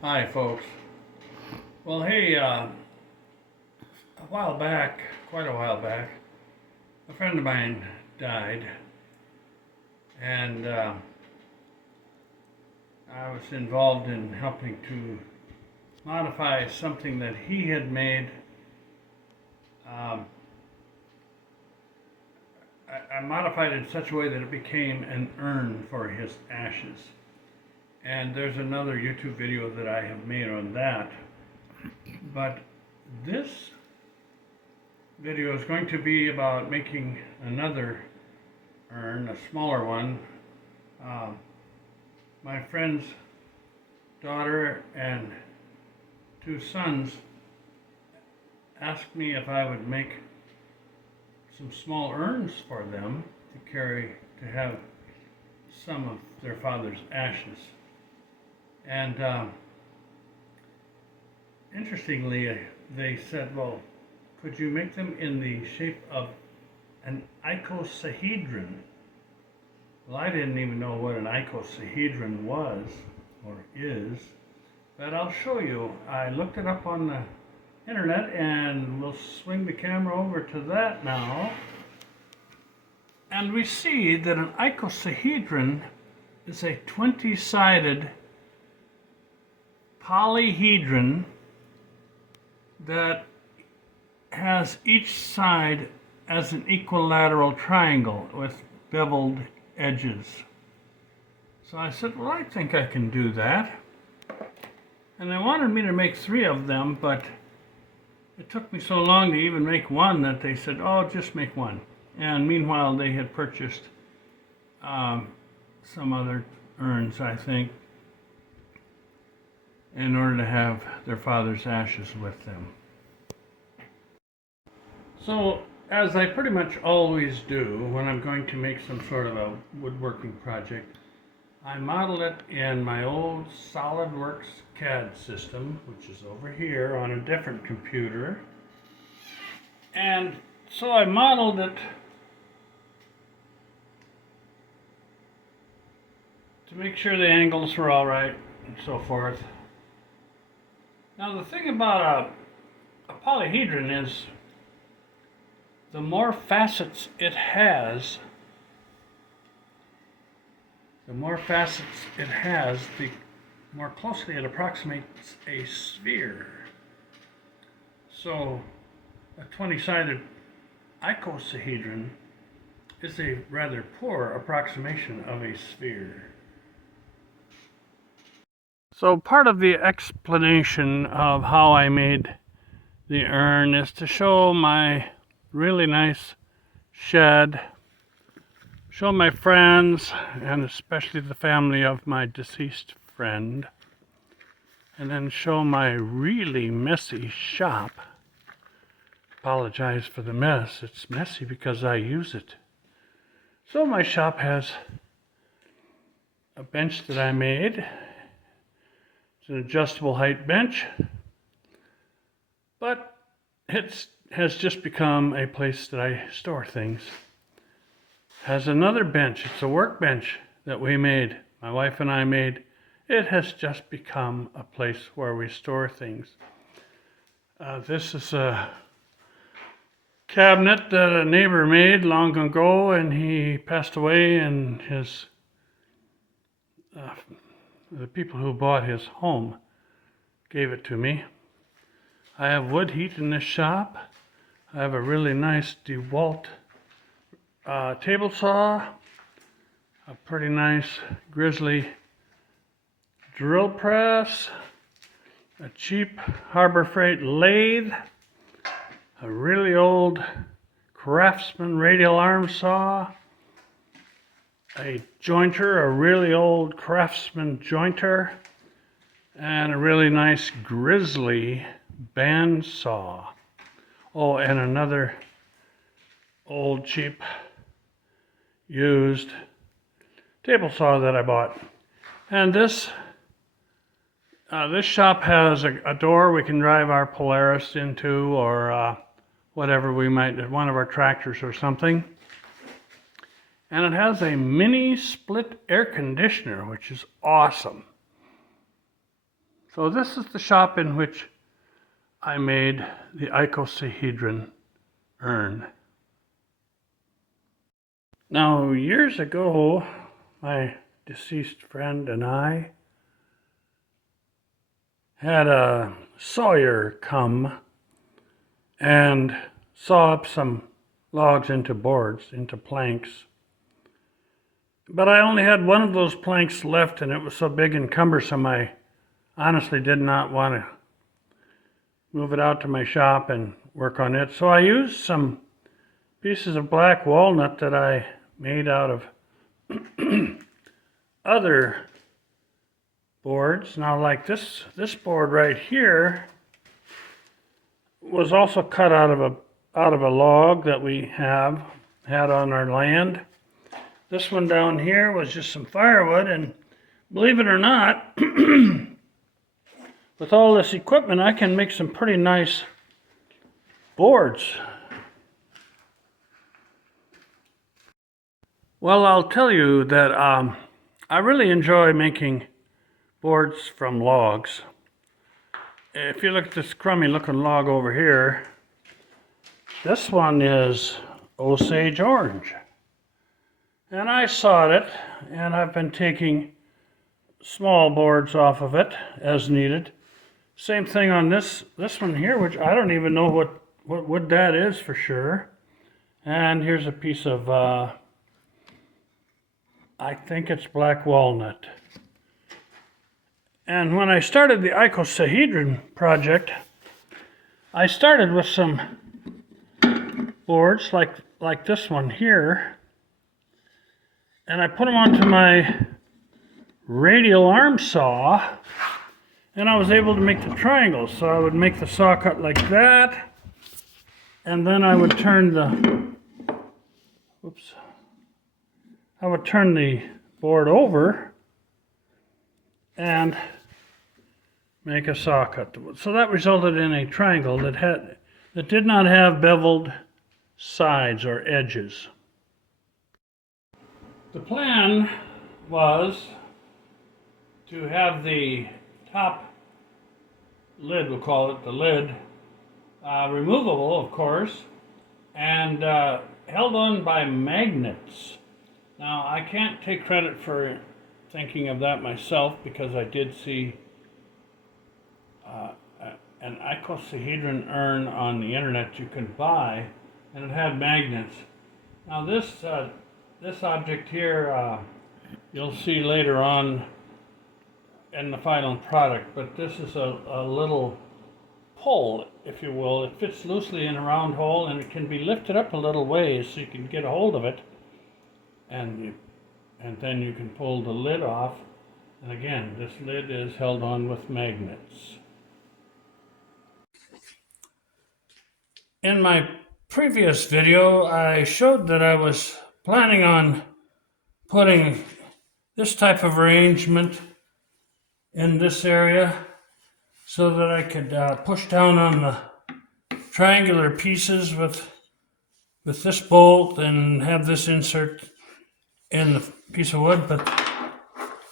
Hi, folks. Well, hey, quite a while back, a friend of mine died, and I was involved in helping to modify something that he had made. Um, I modified it in such a way that it became an urn for his ashes. And there's another YouTube video that I have made on that. But this video is going to be about making another urn, a smaller one. Um, my friend's daughter and two sons asked me if I would make some small urns for them to have some of their father's ashes. And interestingly, they said, well, could you make them in the shape of an icosahedron? Well, I didn't even know what an icosahedron was or is, but I'll show you. I looked it up on the internet, and we'll swing the camera over to that now. And we see that an icosahedron is a 20-sided polyhedron that has each side as an equilateral triangle with beveled edges. So I said, well, I think I can do that. And they wanted me to make 3 of them, but it took me so long to even make one that they said, oh, just make one. And meanwhile, they had purchased some other urns, I think, in order to have their father's ashes with them. So, as I pretty much always do when I'm going to make some sort of a woodworking project, I model it in my old SolidWorks CAD system, which is over here on a different computer. And so I modeled it to make sure the angles were all right and so forth. Now the thing about a polyhedron is the more facets it has, the more closely it approximates a sphere. So a 20-sided icosahedron is a rather poor approximation of a sphere. So part of the explanation of how I made the urn is to show my really nice shed, show my friends, and especially the family of my deceased friend, and then show my really messy shop. Apologize for the mess. It's messy because I use it. So my shop has a bench that I made. It's an adjustable height bench, but it has just become a place that I store things. Has another bench. It's a workbench that we made, my wife and I made. It has just become a place where we store things. This is a cabinet that a neighbor made long ago, and he passed away, and the people who bought his home gave it to me. I have wood heat in this shop. I have a really nice DeWalt table saw, a pretty nice Grizzly drill press, a cheap Harbor Freight lathe, a really old Craftsman radial arm saw, a jointer, a really old Craftsman jointer, and a really nice Grizzly band saw. Oh, and another old cheap used table saw that I bought. And this shop has a door we can drive our Polaris into, or whatever we might, one of our tractors or something. And it has a mini split air conditioner, which is awesome. So this is the shop in which I made the icosahedron urn. Now, years ago, my deceased friend and I had a sawyer come and saw up some logs into boards, into planks. But I only had one of those planks left, and it was so big and cumbersome, I honestly did not want to move it out to my shop and work on it. So I used some pieces of black walnut that I made out of other boards. Now, like this board right here was also cut out of a log that we had on our land. This one down here was just some firewood, and believe it or not, with all this equipment, I can make some pretty nice boards. Well, I'll tell you that I really enjoy making boards from logs. If you look at this crummy looking log over here, this one is Osage orange. And I sawed it, and I've been taking small boards off of it as needed. Same thing on this one here, which I don't even know what wood that is for sure. And here's a piece of, I think it's black walnut. And when I started the icosahedron project, I started with some boards like this one here, and I put them onto my radial arm saw, and I was able to make the triangles. So I would make the saw cut like that, and then I would turn the board over and make a saw cut. So that resulted in a triangle that did not have beveled sides or edges. The plan was to have the top lid, we'll call it the lid, removable, of course, and held on by magnets. Now, I can't take credit for thinking of that myself, because I did see an icosahedron urn on the internet you could buy, and it had magnets. Now this object here, you'll see later on in the final product, but this is a little pole, if you will. It fits loosely in a round hole, and it can be lifted up a little ways so you can get a hold of it, and then you can pull the lid off. And again, this lid is held on with magnets. In my previous video, I showed that I was planning on putting this type of arrangement in this area so that I could push down on the triangular pieces with this bolt and have this insert in the piece of wood. But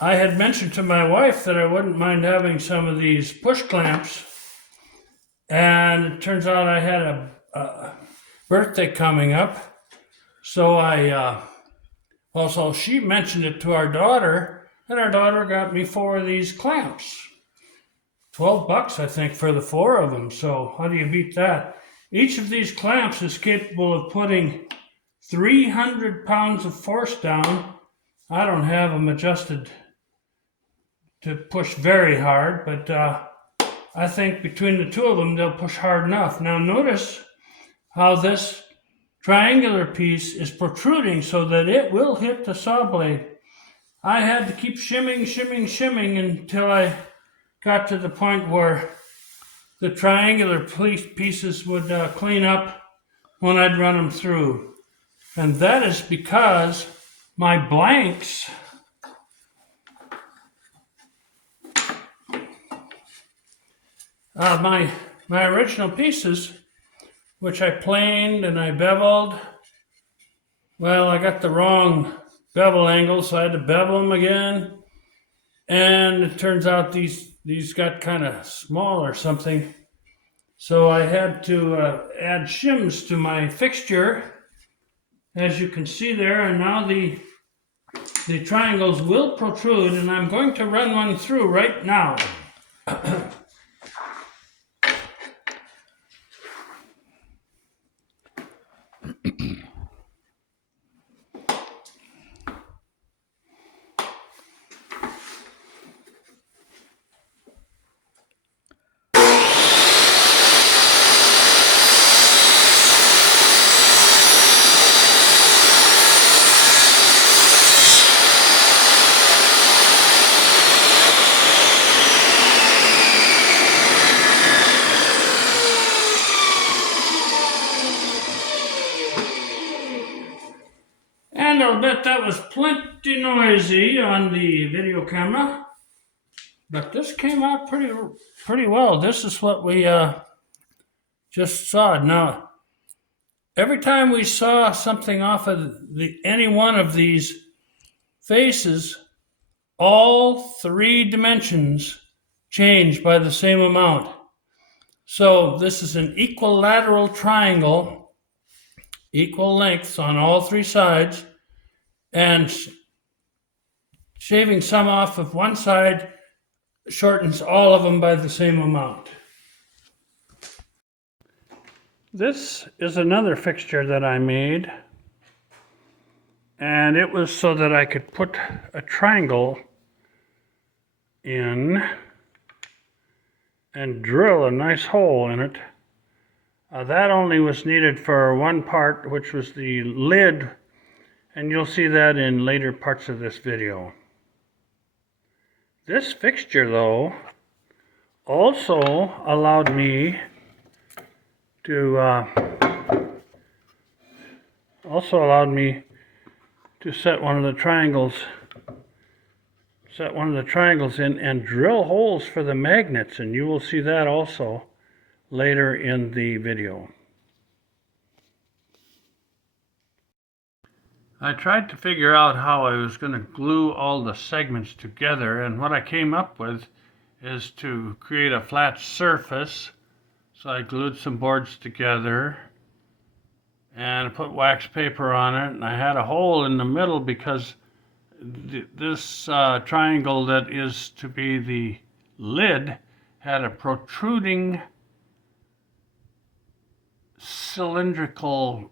I had mentioned to my wife that I wouldn't mind having some of these push clamps, and it turns out I had a birthday coming up, so so she mentioned it to our daughter, and our daughter got me 4 of these clamps. $12, I think, for the 4 of them. So how do you beat that? Each of these clamps is capable of putting 300 pounds of force down. I don't have them adjusted to push very hard, but I think between the 2 of them, they'll push hard enough. Now notice how this triangular piece is protruding so that it will hit the saw blade. I had to keep shimming until I got to the point where the triangular pieces would clean up when I'd run them through. And that is because my blanks my original pieces, which I planed and I beveled, well, I got the wrong bevel angle, so I had to bevel them again. And it turns out these got kind of small or something. So I had to add shims to my fixture, as you can see there, and now the triangles will protrude, and I'm going to run one through right now. And I'll bet that was plenty noisy on the video camera, but this came out pretty well. This is what we just saw. Now, every time we saw something off of any one of these faces, all three dimensions change by the same amount. So this is an equilateral triangle, equal lengths on all three sides, and shaving some off of one side shortens all of them by the same amount. This is another fixture that I made, and it was so that I could put a triangle in and drill a nice hole in it. That only was needed for one part, which was the lid, and you'll see that in later parts of this video. This fixture, though, also allowed me to set one of the triangles in and drill holes for the magnets, and you will see that also later in the video. I tried to figure out how I was going to glue all the segments together, and what I came up with is to create a flat surface. So I glued some boards together and put wax paper on it, and I had a hole in the middle because this triangle that is to be the lid had a protruding cylindrical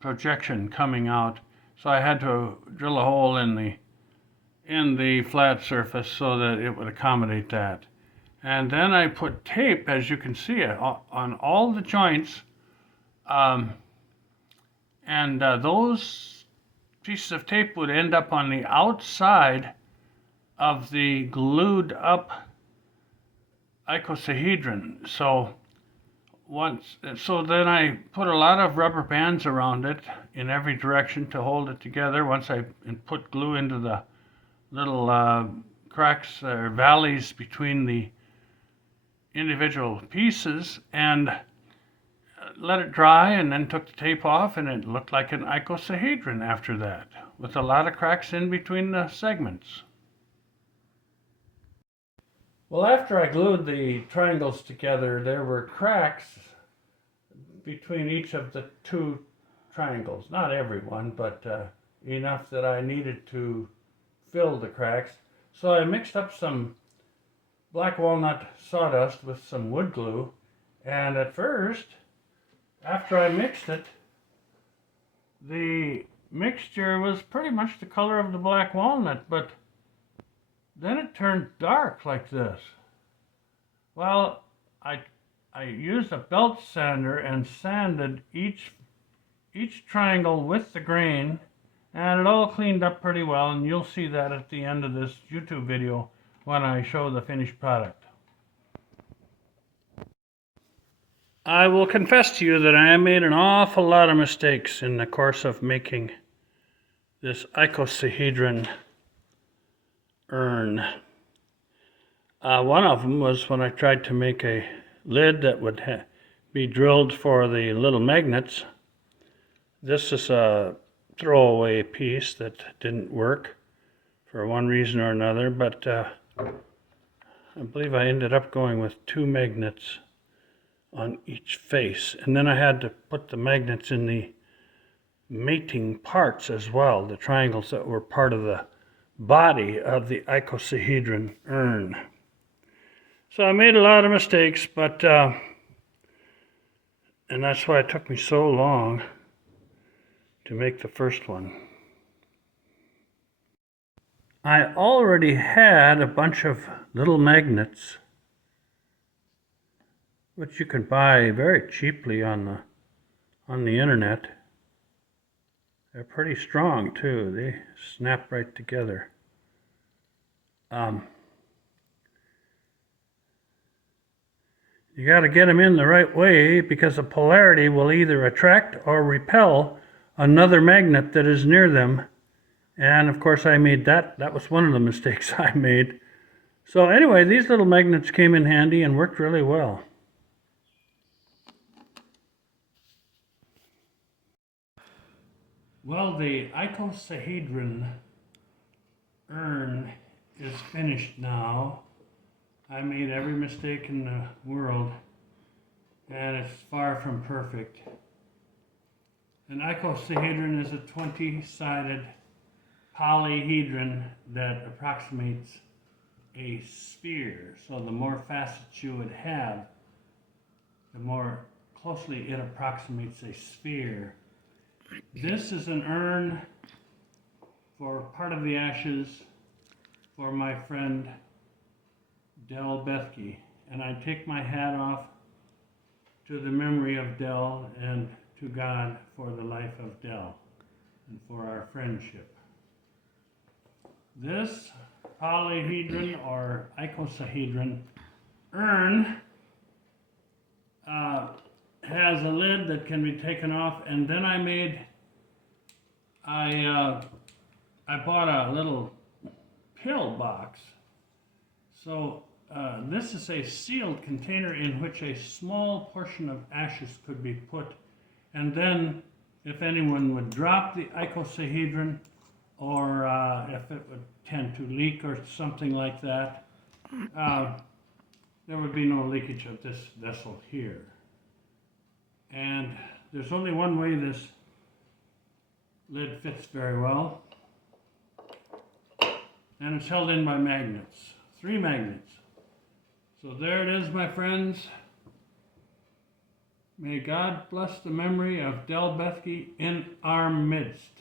projection coming out, so I had to drill a hole in the flat surface so that it would accommodate that. And then I put tape, as you can see, on all the joints, and those pieces of tape would end up on the outside of the glued up icosahedron. So then I put a lot of rubber bands around it in every direction to hold it together. Once I put glue into the little cracks or valleys between the individual pieces, and let it dry, and then took the tape off, and it looked like an icosahedron after that, with a lot of cracks in between the segments. Well, after I glued the triangles together, there were cracks between each of the two triangles. Not every one, but enough that I needed to fill the cracks. So I mixed up some black walnut sawdust with some wood glue, and at first, after I mixed it, the mixture was pretty much the color of the black walnut, but then it turned dark like this. Well, I used a belt sander and sanded each triangle with the grain, and it all cleaned up pretty well, and you'll see that at the end of this YouTube video when I show the finished product. I will confess to you that I made an awful lot of mistakes in the course of making this icosahedron urn. One of them was when I tried to make a lid that would be drilled for the little magnets. This is a throwaway piece that didn't work for one reason or another, but I believe I ended up going with 2 magnets on each face. And then I had to put the magnets in the mating parts as well, the triangles that were part of the body of the icosahedron urn. So I made a lot of mistakes, but and that's why it took me so long to make the first one. I already had a bunch of little magnets, which you can buy very cheaply on the internet. They're pretty strong too. They snap right together. You got to get them in the right way because the polarity will either attract or repel another magnet that is near them. And of course I made that. That was one of the mistakes I made. So anyway, these little magnets came in handy and worked really well. Well, the icosahedron urn is finished now. I made every mistake in the world, and it's far from perfect. An icosahedron is a 20-sided polyhedron that approximates a sphere. So the more facets you would have, the more closely it approximates a sphere. This is an urn for part of the ashes for my friend Del Bethke, and I take my hat off to the memory of Del and to God for the life of Del and for our friendship. This polyhedron or icosahedron urn has a lid that can be taken off, and then I bought a little pill box. So this is a sealed container in which a small portion of ashes could be put, and then if anyone would drop the icosahedron or if it would tend to leak or something like that, there would be no leakage of this vessel here. And there's only one way this lid fits very well, and it's held in by magnets, 3 magnets. So there it is, my friends. May God bless the memory of Del Bethke in our midst.